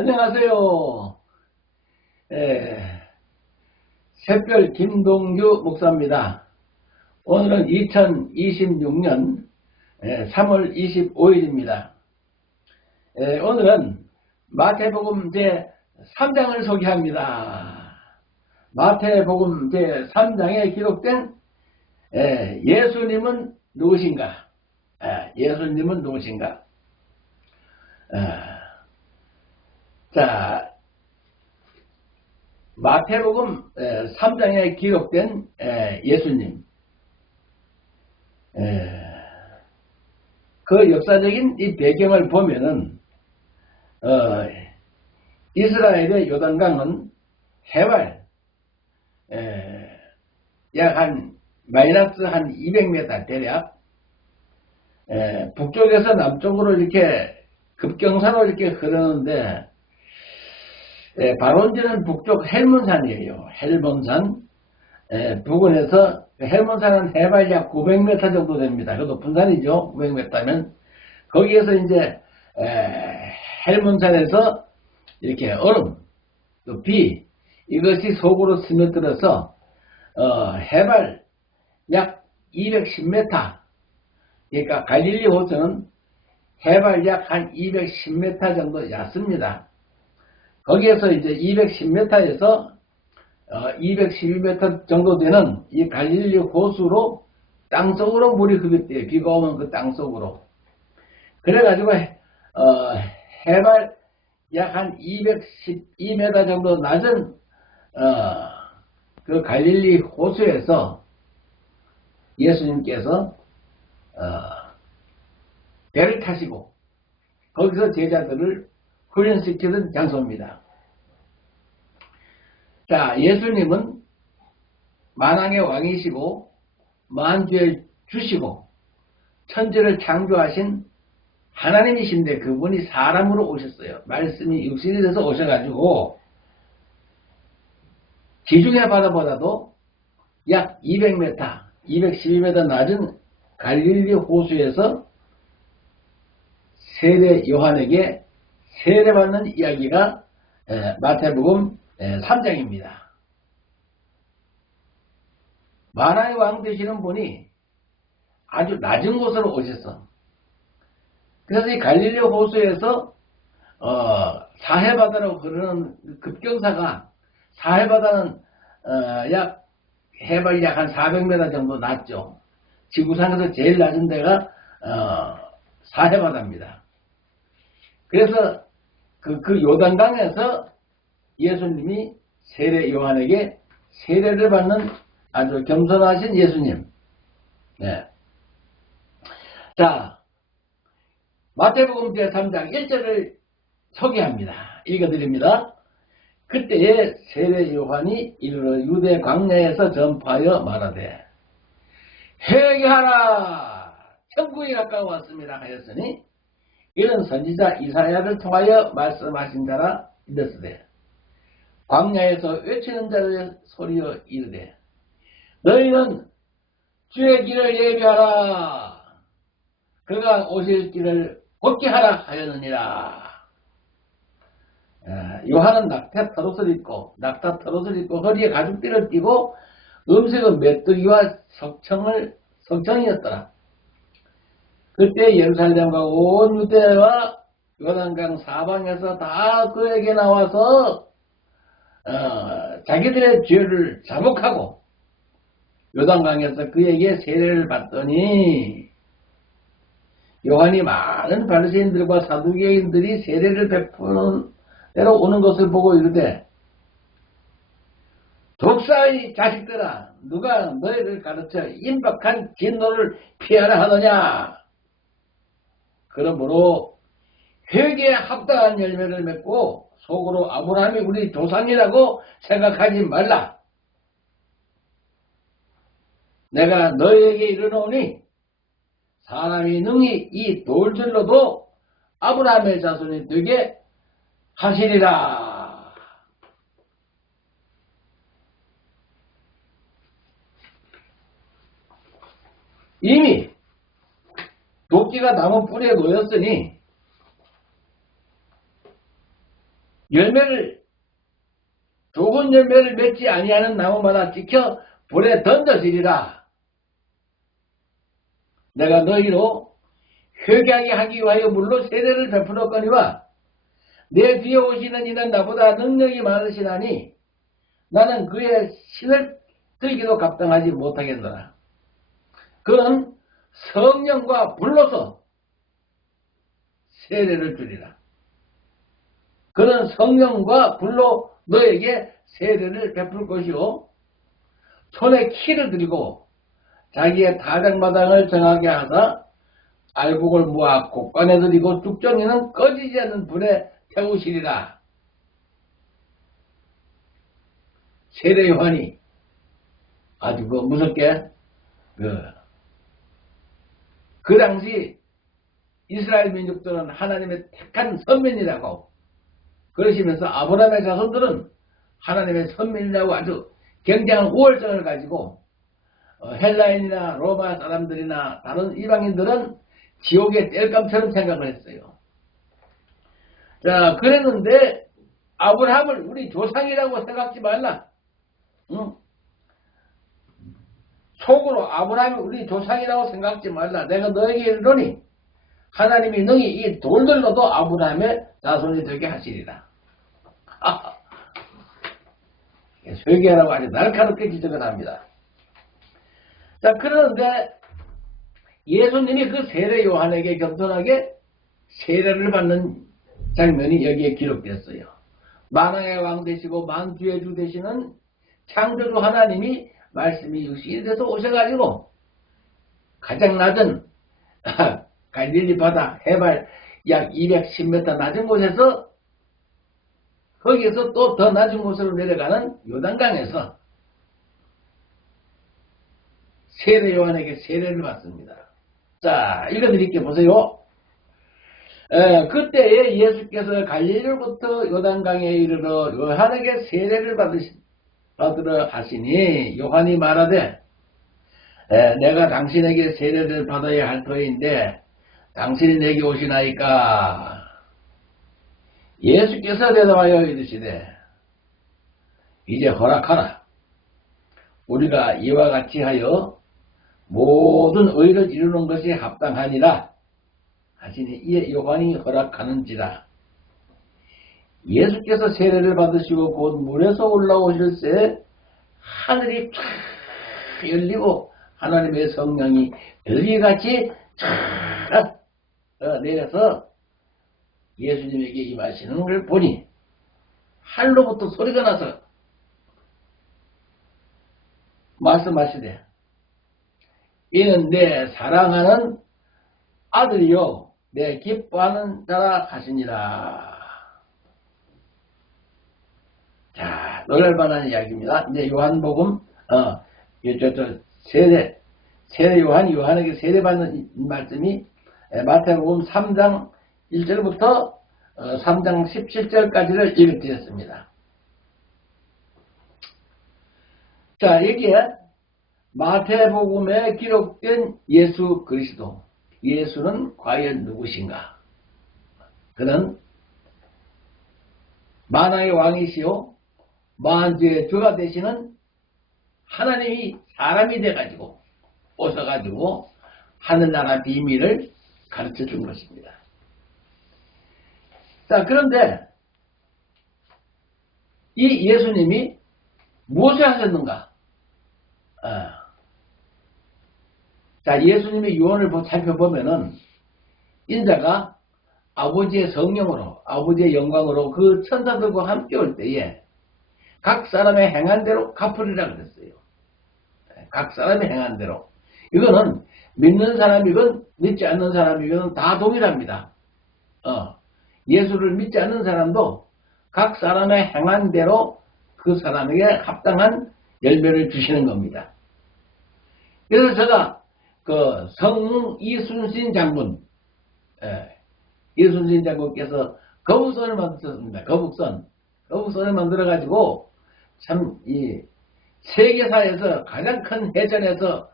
안녕하세요. 예, 샛별 김동규 목사입니다. 오늘은 2026년 3월 25일입니다. 오늘은 마태복음 제3장을 소개합니다. 마태복음 제3장에 기록된 예수님은 누구신가? 예수님은 누구신가? 자, 마태복음 3장에 기록된 예수님, 그 역사적인 이 배경을 보면은 이스라엘의 요단강은 해발 약 한 마이너스 한 200m 대략 북쪽에서 남쪽으로 이렇게 급경사로 이렇게 흐르는데 발원지는 북쪽 헬몬산이에요. 헬몬산 부근에서 헬몬산은 해발 약 900m 정도 됩니다. 그 높은 산이죠. 900m면 거기에서 이제 헬몬산에서 이렇게 얼음, 또 비 이것이 속으로 스며들어서 해발 약 210m, 그러니까 갈릴리 호수는 해발 약 한 210m 정도 얕습니다. 거기에서 이제 210m에서 212m 정도 되는 이 갈릴리 호수로 땅속으로 물이 흡입돼요. 비가 오면 그 땅속으로. 그래가지고 해발 약 한 212m 정도 낮은 그 갈릴리 호수에서 예수님께서 배를 타시고 거기서 제자들을 훈련시키던 장소입니다. 자, 예수님은 만왕의 왕이시고 만주의 주시고 천지를 창조하신 하나님이신데 그분이 사람으로 오셨어요. 말씀이 육신이 돼서 오셔가지고 지중해 바다보다도 약 200m, 212m 낮은 갈릴리 호수에서 세례 요한에게 세례받는 이야기가 마태복음 3장입니다. 만왕의 왕 되시는 분이 아주 낮은 곳으로 오셨어. 그래서 이 갈릴리 호수에서 사해바다로 흐르는 급경사가, 사해바다는 약 해발이 약 한 400m 정도 낮죠. 지구상에서 제일 낮은 데가 사해바다입니다. 그래서 그 요단강에서 예수님이 세례 요한에게 세례를 받는 아주 겸손하신 예수님. 네. 자, 마태복음 제3장 1절을 소개합니다. 읽어드립니다. 그때에 세례 요한이 이르러 유대 광야에서 전파하여 말하되 회개하라 천국이 가까워왔습니다 하였으니 이는 선지자 이사야를 통하여 말씀하신 자라 이르시되 광야에서 외치는 자의 소리여 이르되 너희는 주의 길을 예비하라 그가 오실 길을 곧게 하라 하였느니라. 요한은 낙타 털옷을 입고 허리에 가죽띠를 띠고 음색은 메뚜기와 석청이었더라. 그때 예루살렘과 온 유대와 요단강 사방에서 다 그에게 나와서 자기들의 죄를 자복하고 요단강에서 그에게 세례를 받더니 요한이 많은 바리새인들과 사두개인들이 세례를 베푸는 때로 오는 것을 보고 이르되 독사의 자식들아 누가 너희를 가르쳐 임박한 진노를 피하라 하느냐. 그러므로 회개에 합당한 열매를 맺고 속으로 아브라함이 우리 조상이라고 생각하지 말라. 내가 너희에게 이르노니 사람이 능히 이 돌들로도 아브라함의 자손이 되게 하시리라. 이미 도끼가 나무 뿌리에 놓였으니 열매를 좋은 열매를 맺지 아니하는 나무마다 찍혀 불에 던져지리라. 내가 너희로 회개하게 하기 위하여 물로 세례를 베풀었거니와 내 뒤에 오시는 이는 나보다 능력이 많으시나니 나는 그의 신을 들기도 감당하지 못하겠노라. 그는 성령과 불로서 세례를 주리라. 그는 성령과 불로 너에게 세례를 베풀 것이요 손에 키를 들고 자기의 타작마당을 정하게 하사 알곡을 모아 곡간에 들이고 죽정이는 꺼지지 않는 불에 태우시리라. 세례 요한이 아주 무섭게 그 당시 이스라엘 민족들은 하나님의 택한 선민이라고 그러시면서 아브라함의 자손들은 하나님의 선민이라고 아주 굉장한 우월성을 가지고 헬라인이나 로마 사람들이나 다른 이방인들은 지옥의 땔감처럼 생각을 했어요. 자, 그랬는데 아브라함을 우리 조상이라고 생각하지 말라. 응? 속으로 아브라함이 우리 조상이라고 생각하지 말라. 내가 너에게 이르노니 하나님이 능히 이 돌들로도 아브라함의 자손이 되게 하시리라. 회개하라고 아주 날카롭게 지적을 합니다. 자, 그런데 예수님이 그 세례 요한에게 겸손하게 세례를 받는 장면이 여기에 기록됐어요. 만왕의 왕 되시고 만주의 주 되시는 창조주 하나님이 말씀이 육신이 돼서 오셔가지고 가장 낮은 갈릴리 바다 해발 약 210m 낮은 곳에서 거기에서 또 더 낮은 곳으로 내려가는 요단강에서 세례 요한에게 세례를 받습니다. 자, 읽어드릴게요. 보세요. 그때에 예수께서 갈릴리로부터 요단강에 이르러 요한에게 세례를 받으러 하시니 요한이 말하되 내가 당신에게 세례를 받아야 할 터인데 당신이 내게 오시나이까. 예수께서 대답하여 이르시되 이제 허락하라. 우리가 이와 같이 하여 모든 의를 이루는 것이 합당하니라 하시니 이에 요한이 허락하는지라. 예수께서 세례를 받으시고 곧 물에서 올라오실새 하늘이 쫙 열리고 하나님의 성령이 별이같이 쫙 내려서 예수님에게 임하시는 걸 보니 하늘로부터 소리가 나서 말씀하시되 이는 내 사랑하는 아들이요 내 기뻐하는 자라 하시니라. 자, 놀랄만한 이야기입니다. 이제 요한복음 세례 요한에게 세례받는 말씀이 마태복음 3장 1절부터 3장 17절까지를 읽어드렸습니다. 자, 여기에 마태복음에 기록된 예수 그리스도. 예수는 과연 누구신가? 그는 만왕의 왕이시요 만주의 주가 되시는 하나님이 사람이 돼가지고 오셔가지고 하늘나라 비밀을 가르쳐 준 것입니다. 자, 그런데 이 예수님이 무엇을 하셨는가? 자, 예수님의 유언을 살펴보면은 인자가 아버지의 성령으로 아버지의 영광으로 그 천사들과 함께 올 때에 각 사람의 행한 대로 갚으리라 그랬어요. 각 사람의 행한 대로. 이거는 믿는 사람이건 믿지 않는 사람이건 다 동일합니다. 예수를 믿지 않는 사람도 각 사람의 행한 대로 그 사람에게 합당한 열매를 주시는 겁니다. 그래서 제가 그 성웅 이순신 장군, 이순신 장군께서 거북선을 만드셨습니다. 거북선을 만들어가지고 참 이 세계사에서 가장 큰 해전에서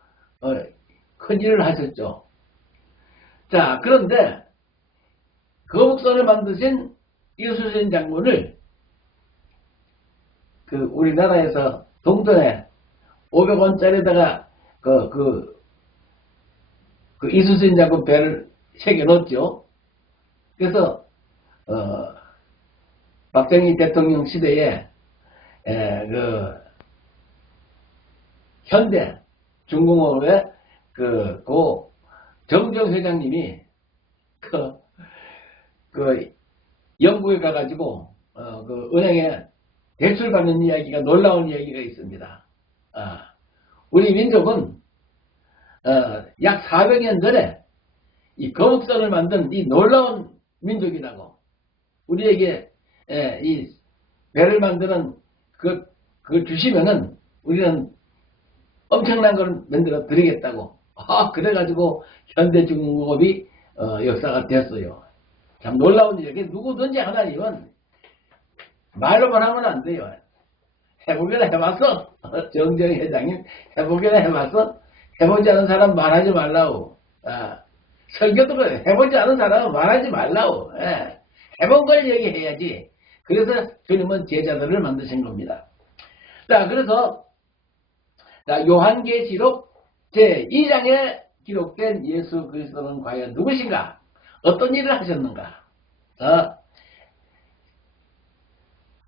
큰 일을 하셨죠. 자, 그런데 거북선을 만드신 이순신 장군을 그 우리나라에서 동전에 500원짜리다가 그 이순신장군 배를 새겨놓았죠. 그래서 박정희 대통령 시대에 그 현대 중공업의 고 정정 회장님이 그 영국에 가가지고 그 은행에 대출 받는 이야기가 놀라운 이야기가 있습니다. 우리 민족은 약 400년 전에 이 거북선을 만든 이 놀라운 민족이라고. 우리에게 이 배를 만드는 그걸 주시면은 우리는 엄청난 걸 만들어 드리겠다고. 그래가지고 현대중공업이 역사가 됐어요. 참 놀라운 일이에요. 누구든지 하나님은 말로만 하면 안 돼요. 해보기나 해봤어? 정정희 회장님 해보기나 해봤어? 해보지 않은 사람 말하지 말라고. 설교도 그래. 해보지 않은 사람은 말하지 말라고. 해본 걸 얘기해야지. 그래서 주님은 제자들을 만드신 겁니다. 자, 그래서 요한계시록 제2장에 기록된 예수 그리스도는 과연 누구신가? 어떤 일을 하셨는가?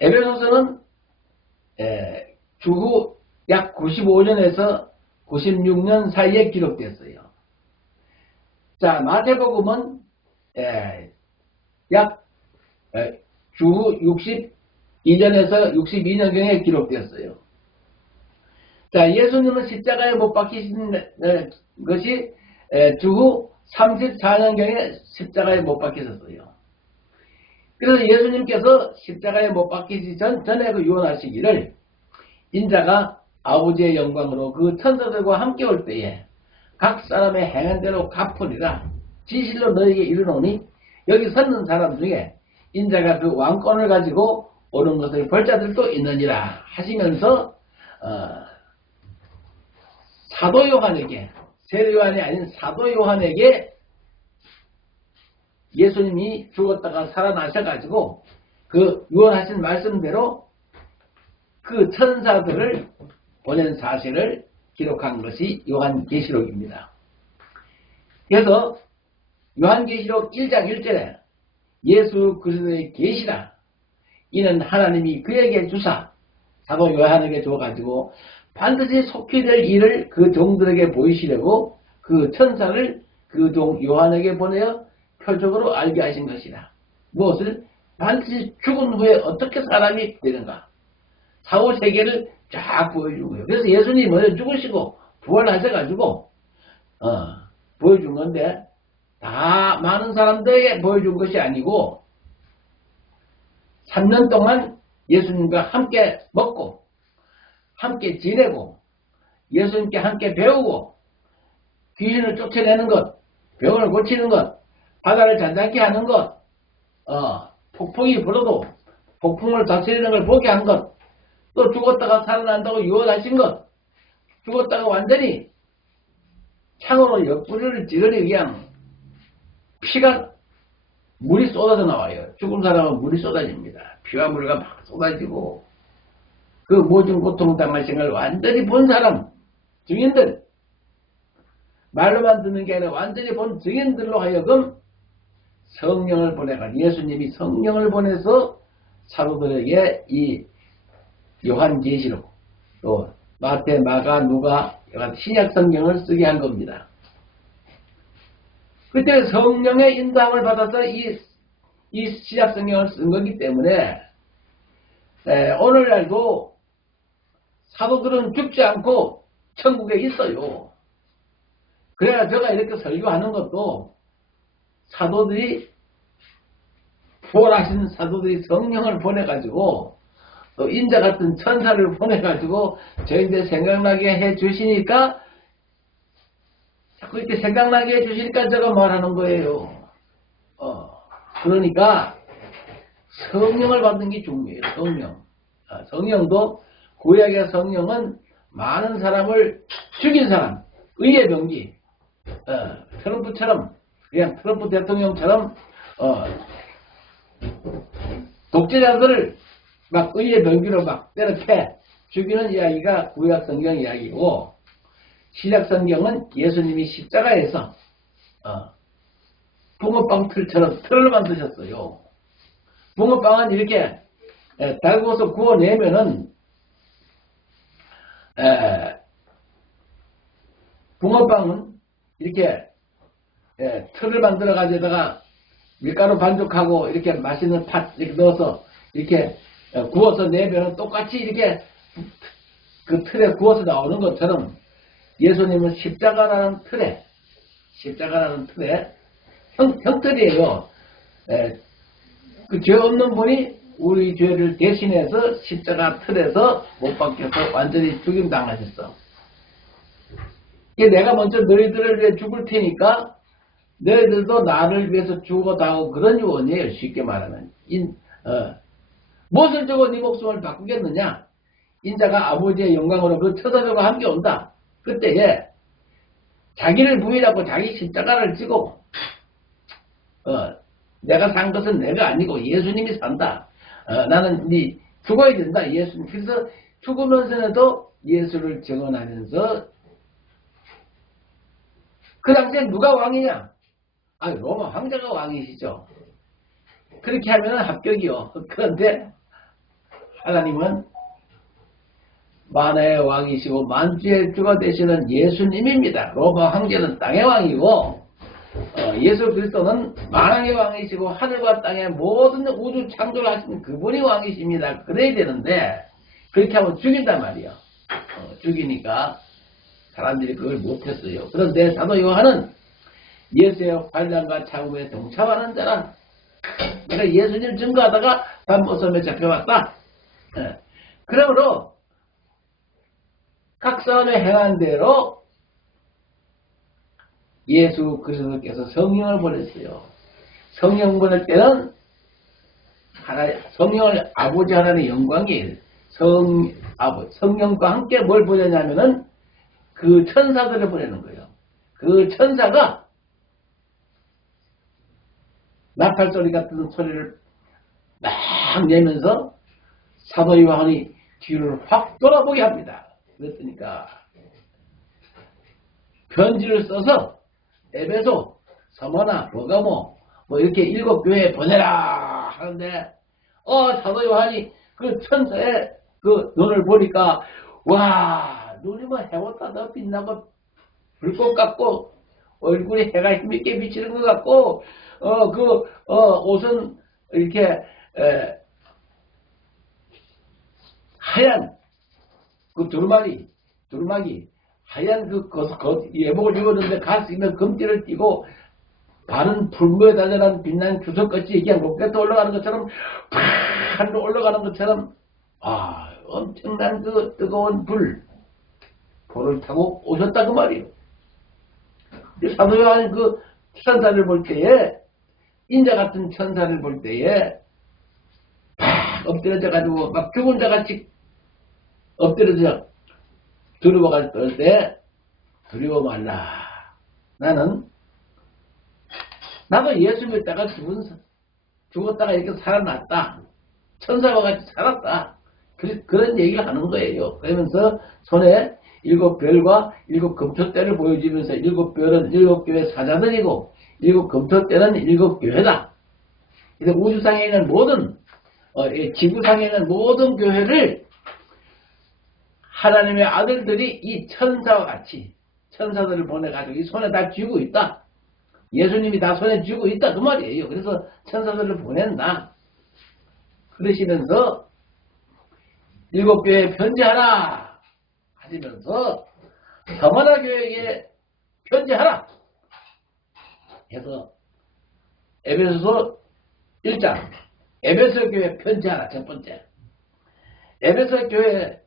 에베소서는 주후 약 95년에서 96년 사이에 기록됐어요. 자, 마태복음은 약 주후 62년에서 62년경에 기록되었어요. 자, 예수님은 십자가에 못 박히신 것이 주후 34년경에 십자가에 못 박히셨어요. 그래서 예수님께서 십자가에 못 박히시 전에 그 유언하시기를 인자가 아버지의 영광으로 그 천사들과 함께 올 때에 각 사람의 행한 대로 갚으리라. 진실로 너에게 이르노니 여기 섰는 사람 중에 인자가 그 왕권을 가지고 오는 것을 볼 자들도 있느니라 하시면서 사도 요한에게, 세례 요한이 아닌 사도 요한에게 예수님이 죽었다가 살아나셔가지고 그 유언하신 말씀대로 그 천사들을 보낸 사실을 기록한 것이 요한계시록입니다. 그래서 요한계시록 1장 1절에 예수 그리스도의 계시라 이는 하나님이 그에게 주사 사도 요한에게 줘가지고 반드시 속히 될 일을 그 종들에게 보이시려고 그 천사를 그 종 요한에게 보내어 표적으로 알게 하신 것이라. 무엇을? 반드시 죽은 후에 어떻게 사람이 되는가. 사후 세계를 쫙 보여준 거예요. 그래서 예수님은 죽으시고 부활하셔가지고 보여준 건데 다 많은 사람들에게 보여준 것이 아니고 3년 동안 예수님과 함께 먹고 함께 지내고 예수님께 함께 배우고 귀신을 쫓아내는 것, 병을 고치는 것, 바다를 잔잔케 하는 것, 폭풍이 불어도 폭풍을 다스리는 걸 보게 한 것, 또 죽었다가 살아난다고 유언하신 것, 죽었다가 완전히 창으로 옆구리를 찌르니 그냥 피가 물이 쏟아져 나와요. 죽은 사람은 물이 쏟아집니다. 피와 물과 막 쏟아지고 그 모든 고통 당하신 걸 완전히 본 사람, 증인들, 말로만 듣는 게 아니라 완전히 본 증인들로 하여금 성령을 보내가 예수님이 성령을 보내서 사도들에게 이 요한계시록 또 마태, 마가, 누가 신약 성경을 쓰게 한 겁니다. 그때 성령의 인도함을 받아서 이 신약 성경을 쓴 거기 때문에 오늘날도 사도들은 죽지 않고 천국에 있어요. 그래야 제가 이렇게 설교하는 것도 사도들이 부활하신 사도들이 성령을 보내가지고 또 인자 같은 천사를 보내가지고 저희들 생각나게 해주시니까 자꾸 이렇게 생각나게 해주시니까 제가 말하는 거예요. 그러니까 성령을 받는 게 중요해요. 성령. 성령도 구약의 성령은 많은 사람을 죽인 사람, 의의 병기, 트럼프처럼 그냥 트럼프 대통령처럼 독재자들을 막 의의 병기로 막 때려패 죽이는 이야기가 구약 성경 이야기고, 신약 성경은 예수님이 십자가에서 붕어빵 틀처럼 틀을 만드셨어요. 붕어빵은 이렇게 달궈서 구워내면은 붕어빵은 이렇게 틀을 만들어 가지다가 밀가루 반죽하고 이렇게 맛있는 팥 이렇게 넣어서 이렇게 구워서 내면은 똑같이 이렇게 그 틀에 구워서 나오는 것처럼 예수님은 십자가라는 틀에 형틀이에요. 그 죄 없는 분이 우리 죄를 대신해서 십자가 틀에서 못 박혀서 완전히 죽임 당하셨어. 이게 내가 먼저 너희들을 위해 죽을 테니까 너희들도 나를 위해서 죽어다오, 그런 유언이에요. 쉽게 말하면. 무엇을 주고 네 목숨을 바꾸겠느냐? 인자가 아버지의 영광으로 그 천사들과 함께 온다. 그때에 자기를 부인하고 자기 십자가를 지고 내가 산 것은 내가 아니고 예수님이 산다. 나는 네 죽어야 된다. 예수님. 그래서 죽으면서도 예수를 증언하면서, 그 당시에 누가 왕이냐? 로마 황제가 왕이시죠. 그렇게 하면 합격이요. 그런데 하나님은 만화의 왕이시고 만주의 주가 되시는 예수님입니다. 로마 황제는 땅의 왕이고 예수 그리스도는 만왕의 왕이시고 하늘과 땅의 모든 우주 창조를 하시는 그분이 왕이십니다. 그래야 되는데 그렇게 하면 죽인단 말이에요. 죽이니까 사람들이 그걸 못했어요. 그런데 사도 요한은 예수의 환난과 차움에 동참하는 자라. 내가 예수님 증거하다가 밤모섬에 잡혀왔다. 그러므로 각 사람의 행한 대로 예수 그리스도께서 성령을 보냈어요. 성령 보낼 때는 성령을 아버지 하나님의 영광이에요. 성령과 함께 뭘 보내냐면은 그 천사들을 보내는 거예요. 그 천사가 나팔 소리 같은 소리를 막 내면서 사도 요한이 뒤를 확 돌아보게 합니다. 그랬으니까 편지를 써서 에베소, 서머나, 버가모 뭐 이렇게 7교회에 보내라 하는데 사도 요한이 그 천사의 그 눈을 보니까 와, 눈이 뭐 해보다 더 빛나고 불꽃 같고 얼굴에 해가 힘있게 비치는 것 같고 옷은 이렇게 하얀 그 두루마기 하얀 그 예복을 입었는데 가슴에 금띠를 띠고 발은 불모에 다자란 빛난 주석같이 이게 로켓도 올라가는 것처럼 하늘로 올라가는 것처럼 엄청난 그 뜨거운 불을 타고 오셨다 그 말이에요. 사도 요한이 그 천사를 볼 때에 인자 같은 천사를 볼 때에 엎드려져 가지고 막 죽은 자 같이 엎드려져 두려워가지고 떨 때 두려워 말라. 나도 예수 믿다가 죽었다가 이렇게 살아났다. 천사와 같이 살았다. 그런 얘기를 하는 거예요. 그러면서 손에 7별과 7금토대를 보여주면서 7별은 7교회 사자들이고 7금토대는 7교회다. 그래서 우주상에 있는 지구상에 있는 모든 교회를 하나님의 아들들이 이 천사와 같이 천사들을 보내가지고 이 손에 다 쥐고 있다. 예수님이 다 손에 쥐고 있다 그 말이에요. 그래서 천사들을 보낸다. 그러시면서 7교회에 편지하라 하시면서 서머나 교회에 편지하라 해서 에베소서 1장 에베소 교회에 편지하라. 첫 번째 에베소 교회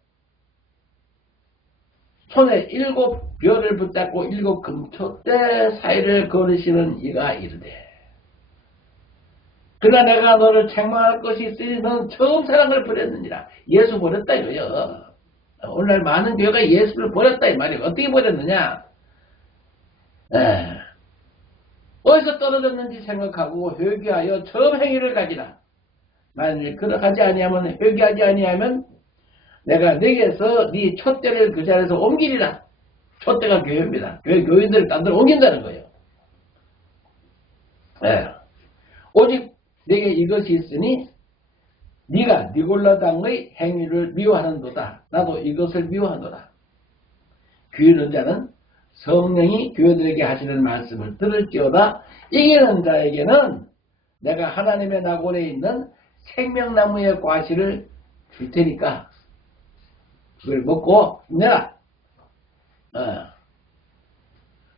손에 7별을 붙잡고 7금토대 사이를 걸으시는 이가 이르되 그러나 내가 너를 책망할 것이 있으니 너는 처음 사랑을 버렸느니라. 예수 버렸다 이거요. 오늘날 많은 교회가 예수를 버렸다 이 말이에요. 어떻게 버렸느냐? 어디서 떨어졌는지 생각하고 회개하여 처음 행위를 가지라. 만일 그렇게 아니하면 회개하지 아니하면 내가 내게서 네 촛대를 그 자리에서 옮기리라. 촛대가 교회입니다. 교회 교인들을 딴 데로 옮긴다는 거예요. 예. 오직 내게 이것이 있으니 네가 니골라당의 행위를 미워하는도다. 나도 이것을 미워하노라. 귀 있는 자는 성령이 교회들에게 하시는 말씀을 들을지어다. 이기는 자에게는 내가 하나님의 나골에 있는 생명나무의 과실을 줄 테니까 그걸 먹고 힘내라.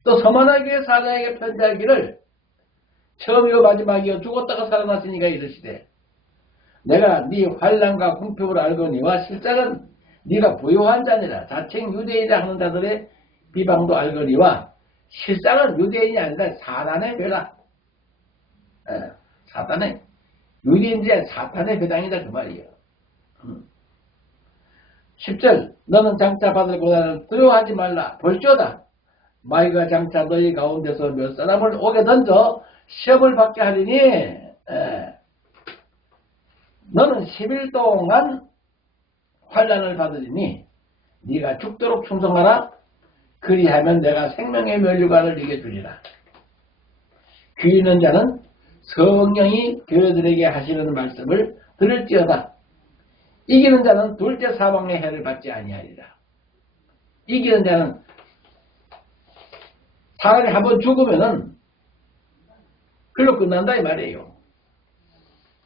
또 서만하게 사자에게 편지하기를 처음이요 마지막이요 죽었다가 살아났으니까 이르시되 내가 네 환난과 궁핍을 알거니와 실상은 네가 부요한 자니라. 자칭 유대인이라 하는 자들의 비방도 알거니와 실상은 유대인이 아니라 사단의 배라. 사단의 유대인들이 사탄의 배당이다 그 말이에요. 10절 너는 장차 받을 고난을 두려워하지 말라. 볼지어다 마귀가 장차 너희 가운데서 몇 사람을 오게 던져 시험을 받게 하리니 너는 10일 동안 환난을 받으리니 네가 죽도록 충성하라. 그리하면 내가 생명의 면류관을 네게 주리라. 귀 있는 자는 성령이 교회들에게 하시는 말씀을 들을지어다. 이기는 자는 둘째 사망의 해를 받지 아니하리라. 이기는 자는 사람이 한번 죽으면은 그걸로 끝난다 이 말이에요.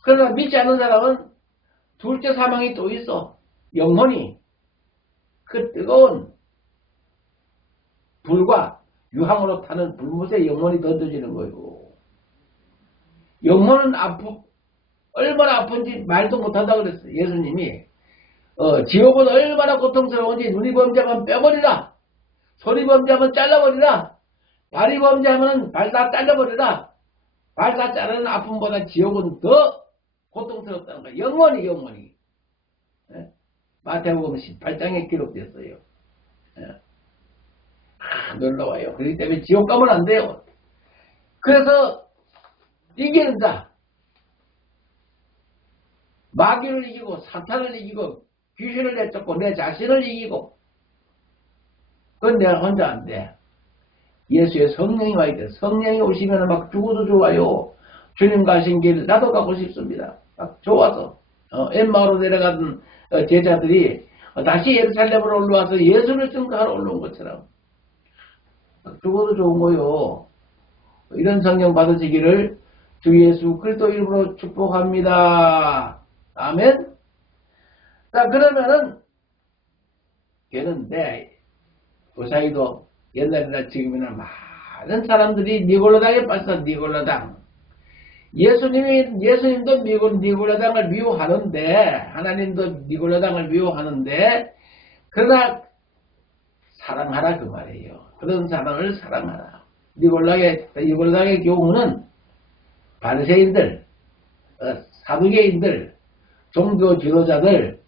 그러나 믿지 않는 사람은 둘째 사망이 또 있어. 영혼이 그 뜨거운 불과 유황으로 타는 불못에 영혼이 던져지는 거예요. 영혼은 얼마나 아픈지 말도 못한다고 그랬어요. 예수님이 지옥은 얼마나 고통스러운지 눈이 범죄하면 빼버리라. 손이 범죄하면 잘라버리라. 발이 범죄하면 발 다 잘라버리라. 발 다 자르는 아픔보다 지옥은 더 고통스럽다는 거예요. 영원히. 마태복음 18장에 기록됐어요. 놀라워요. 그렇기 때문에 지옥 가면 안 돼요. 그래서 이기는 자, 마귀를 이기고 사탄을 이기고 귀신을 내쫓고 내 자신을 이기고 그건 내가 혼자 안 돼. 예수의 성령이 와 있대. 성령이 오시면 막 죽어도 좋아요. 주님 가신 길 나도 가고 싶습니다. 막 좋아서 엠마오로 내려가던 제자들이 다시 예루살렘으로 올라와서 예수를 증거하러 올라온 것처럼 죽어도 좋은 거요. 이런 성령 받으시기를 주 예수 그리스도 이름으로 축복합니다. 아멘. 자 그러면은 걔는 그 사이도 옛날이나 지금이나 많은 사람들이 니골라당에 빠졌어. 니골라당. 예수님도 니골라당을 미워하는데 하나님도 니골라당을 미워하는데 그러나 사랑하라 그 말이에요. 그런 사람을 사랑하라. 니골라당의 경우는 바리새인들, 사두개인들, 종교 지도자들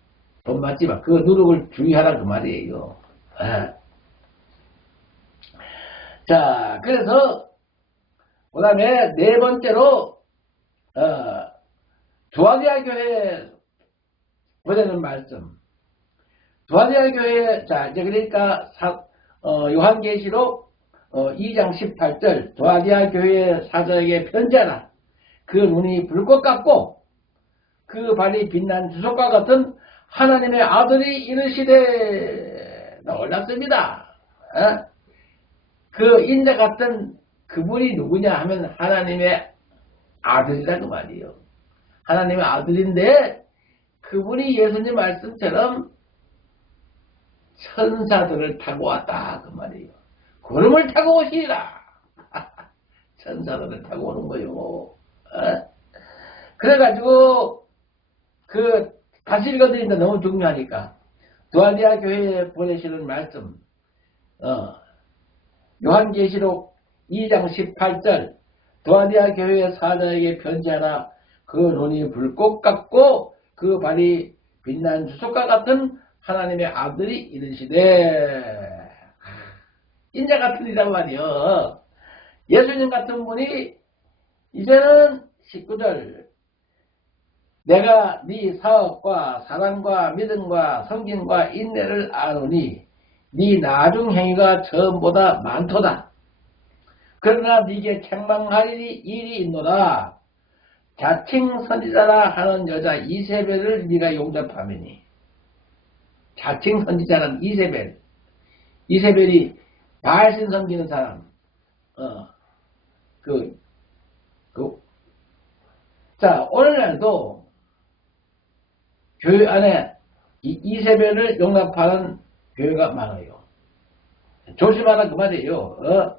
돈 받지 마. 그 누룩을 주의하라 그 말이에요. 자, 그래서 그 다음에 네 번째로 두아디아 교회에 보내는 말씀. 두아디아 교회 자 이제 그러니까 요한계시록 2장 18절 두아디아 교회 사자에게 편지하라. 그 눈이 불꽃 같고 그 발이 빛난 주석과 같은 하나님의 아들이 이르시되 놀랍습니다. 그 인자 같은 그분이 누구냐 하면 하나님의 아들이라는 말이에요. 하나님의 아들인데 그분이 예수님 말씀처럼 천사들을 타고 왔다 그 말이에요. 구름을 타고 오시리라. 천사들을 타고 오는 거요. 그래가지고 다시 읽어드린다. 너무 중요하니까 두아디아 교회에 보내시는 말씀 요한계시록 2장 18절 두아디아 교회의 사자에게 편지하라. 그 눈이 불꽃 같고 그 발이 빛난 주석과 같은 하나님의 아들이 이르시되 인자 같은 이란 말이요. 예수님 같은 분이 이제는 19절 내가 네 사업과 사랑과 믿음과 성김과 인내를 아노니 네 나중 행위가 전보다 많도다. 그러나 네게 책망하리니 일이 있노라. 자칭 선지자라 하는 여자 이세벨을 네가 용접하매니. 자칭 선지자는 이세벨. 이세벨이 바알신 섬기는 사람. 자, 오늘날도 교회 안에 이세벨을 용납하는 교회가 많아요. 조심하라 그 말이에요.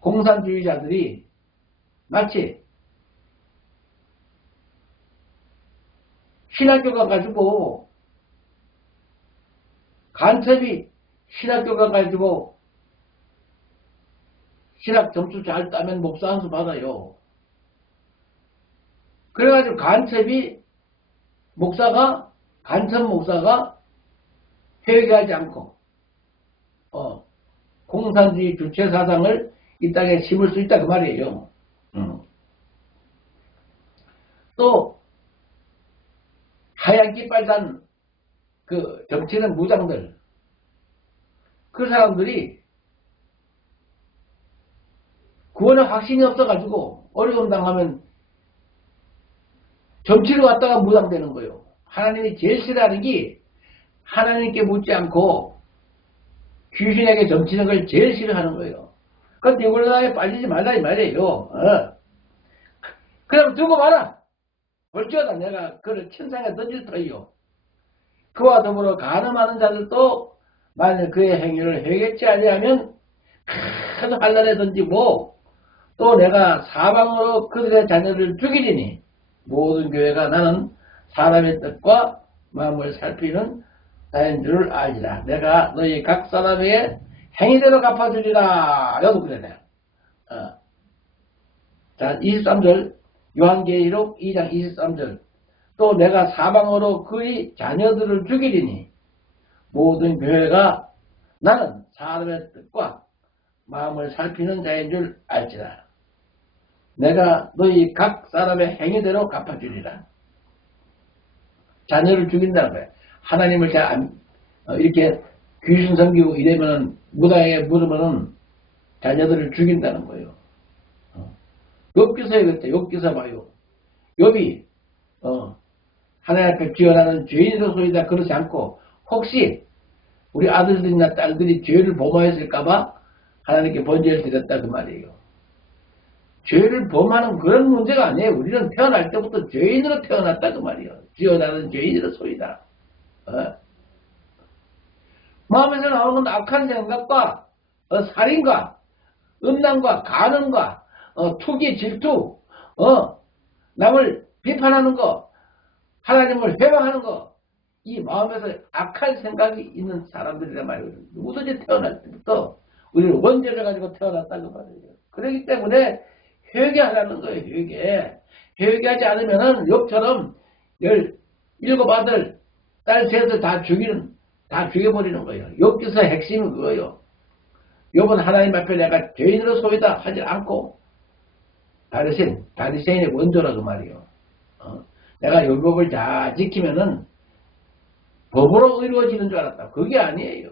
공산주의자들이 마치 신학교가 가지고 간첩이 신학교가 가지고 신학 점수 잘 따면 목사 한 수 받아요. 그래가지고 간첩 목사가 회개하지 않고 공산주의 주체 사상을 이 땅에 심을 수 있다 그 말이에요. 또 하얀 깃발 단 그 정치는 무장들, 그 사람들이 구원에 확신이 없어가지고 어려움 당하면 정치를 갖다가 무장되는 거예요. 하나님이 제일 싫어하는 게 하나님께 묻지 않고 귀신에게 점치는 걸 제일 싫어하는 거예요. 그런데 이걸로다에 빠지지 말라 이 말이에요. 그럼 두고 봐라. 볼지어다 내가 그를 천상에 던질 터이요. 그와 더불어 간음하는 자들도 만일 그의 행위를 회개치 아니하면 큰 환난에 던지고 또 내가 사방으로 그들의 자녀를 죽이리니 모든 교회가 나는 사람의 뜻과 마음을 살피는 자인 줄을 알리라. 내가 너희 각 사람의 행위대로 갚아주리라. 여도 그래. 자, 23절 요한계시록 2장 23절 또 내가 사방으로 그의 자녀들을 죽이리니 모든 교회가 나는 사람의 뜻과 마음을 살피는 자인 줄 알지라. 내가 너희 각 사람의 행위대로 갚아주리라. 자녀를 죽인다는 거야. 하나님을 잘 이렇게 귀신 섬기고 이러면은 무당에 물으면은 자녀들을 죽인다는 거예요. 욥기서에 그랬대. 욥기서 봐요. 욥이 하나님 앞에 기원하는 죄인으로서이다 그렇지 않고 혹시 우리 아들들이나 딸들이 죄를 범하였을까봐 하나님께 번제를 드렸다 그 말이에요. 죄를 범하는 그런 문제가 아니에요. 우리는 태어날 때부터 죄인으로 태어났다 그 말이에요. 기원하는 죄인으로서이다. 마음에서 나오는 건 악한 생각과 살인과 음란과 간음과 투기 질투 남을 비판하는 거 하나님을 회방하는 거 이 마음에서 악한 생각이 있는 사람들이란 말이에요. 누구든지 태어날 때부터 우리는 원죄를 가지고 태어났다 그 말이에요. 그렇기 때문에 회개하라는 거예요. 회개하지 않으면은 욥처럼 17 아들 딸 셋을 다 죽여버리는 거예요. 욥기서 핵심은 그거예요. 욥은 하나님 앞에 내가 죄인으로 소이다 하지 않고 바리새인의 원조라 그 말이에요. 내가 율법을 잘 지키면은 법으로 이루어지는 줄 알았다. 그게 아니에요.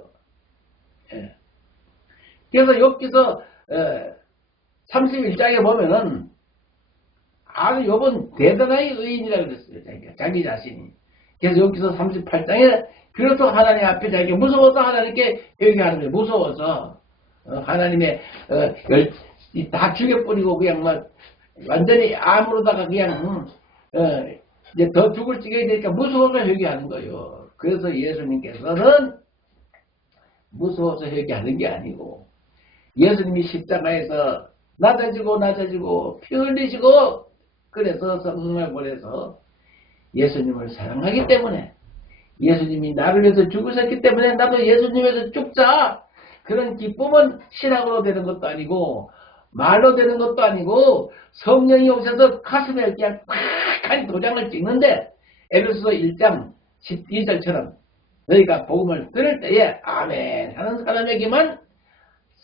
그래서 욥기서 31장에 보면은 아주 욥은 대단하게 의인이라고 그랬어요. 자기 자신이. 그래서 욥기서 38장에 그래서 하나님 앞에 자기가 무서워서 하나님께 회개하는 거예요. 무서워서 하나님의 다 죽여버리고 그냥 막 완전히 암으로다가 그냥 이제 더 죽을 지경이 되니까 무서워서 회개하는 거예요. 그래서 예수님께서는 무서워서 회개하는 게 아니고 예수님이 십자가에서 낮아지고 피 흘리시고 그래서 성령을 보내서 예수님을 사랑하기 때문에 예수님이 나를 위해서 죽으셨기 때문에 나도 예수님 위해서 죽자. 그런 기쁨은 신학으로 되는 것도 아니고 말로 되는 것도 아니고 성령이 오셔서 가슴에 그냥 꽉한 도장을 찍는데 에베소서 1장 12절처럼 너희가 복음을 들을 때에 아멘 하는 사람에게만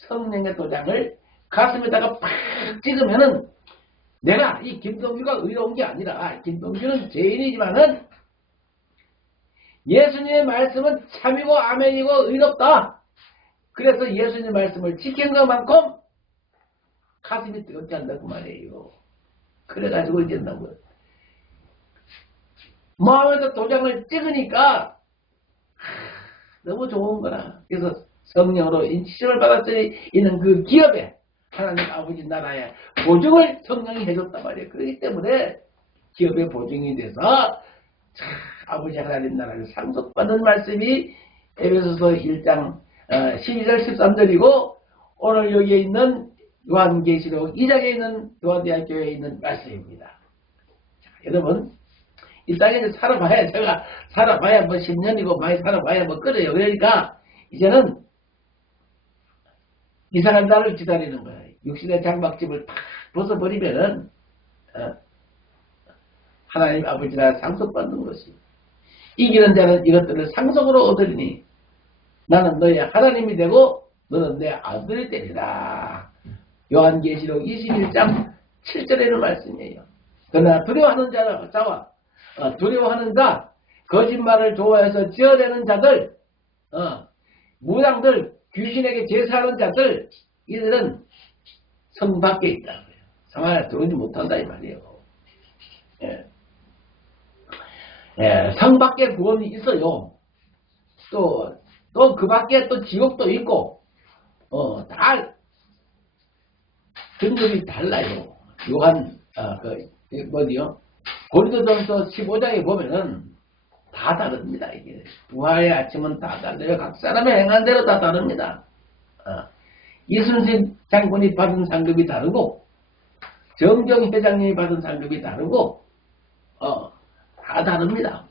성령의 도장을 가슴에다가 팍 찍으면은 내가 이 김동주가 의로운 게 아니라 김동주는 죄인이지만은 예수님의 말씀은 참이고 아멘이고 의롭다. 그래서 예수님의 말씀을 지킨 것만큼 가슴이 뜨겁지 않다고 말이에요. 그래가지고 이제 마음에다 도장을 찍으니까 너무 좋은 거라. 그래서 성령으로 인치심을 받았더니 있는 그 기업에 하나님 아버지 나라에 보증을 성령이 해줬단 말이에요. 그렇기 때문에 기업에 보증이 돼서 아버지 하나님 나라를 상속받는 말씀이 에베소서 1장 12절 13절이고 오늘 여기에 있는 요한계시록 2장에 있는 요한대학교에 있는 말씀입니다. 자, 여러분 이 땅에 이제 살아봐야 제가 살아봐야 뭐 10년이고 많이 살아봐야 뭐 그래요. 그러니까 이제는 이상한 날을 기다리는 거예요. 육신의 장막집을 다 벗어버리면은 하나님 아버지 나라 상속받는 것이 이기는 자는 이것들을 상속으로 얻으리니 나는 너의 하나님이 되고 너는 내 아들이 되리라. 요한계시록 21장 7절에는 말씀이에요. 그러나 두려워하는 자와 두려워하는 자, 거짓말을 좋아해서 지어내는 자들, 무당들, 귀신에게 제사하는 자들, 이들은 성 밖에 있다고요. 성 안에 들어오지 못한다 이 말이에요. 예. 예, 성 밖에 구원이 있어요. 또 그 밖에 또 지옥도 있고, 다 등급이 달라요. 요한, 뭐디요? 고린도전서 15장에 보면은 다 다릅니다. 이게 부활의 아침은 다 다르요. 각 사람의 행한 대로 다 다릅니다. 이순신 장군이 받은 상급이 다르고 정경 회장님이 받은 상급이 다르고 다 다릅니다.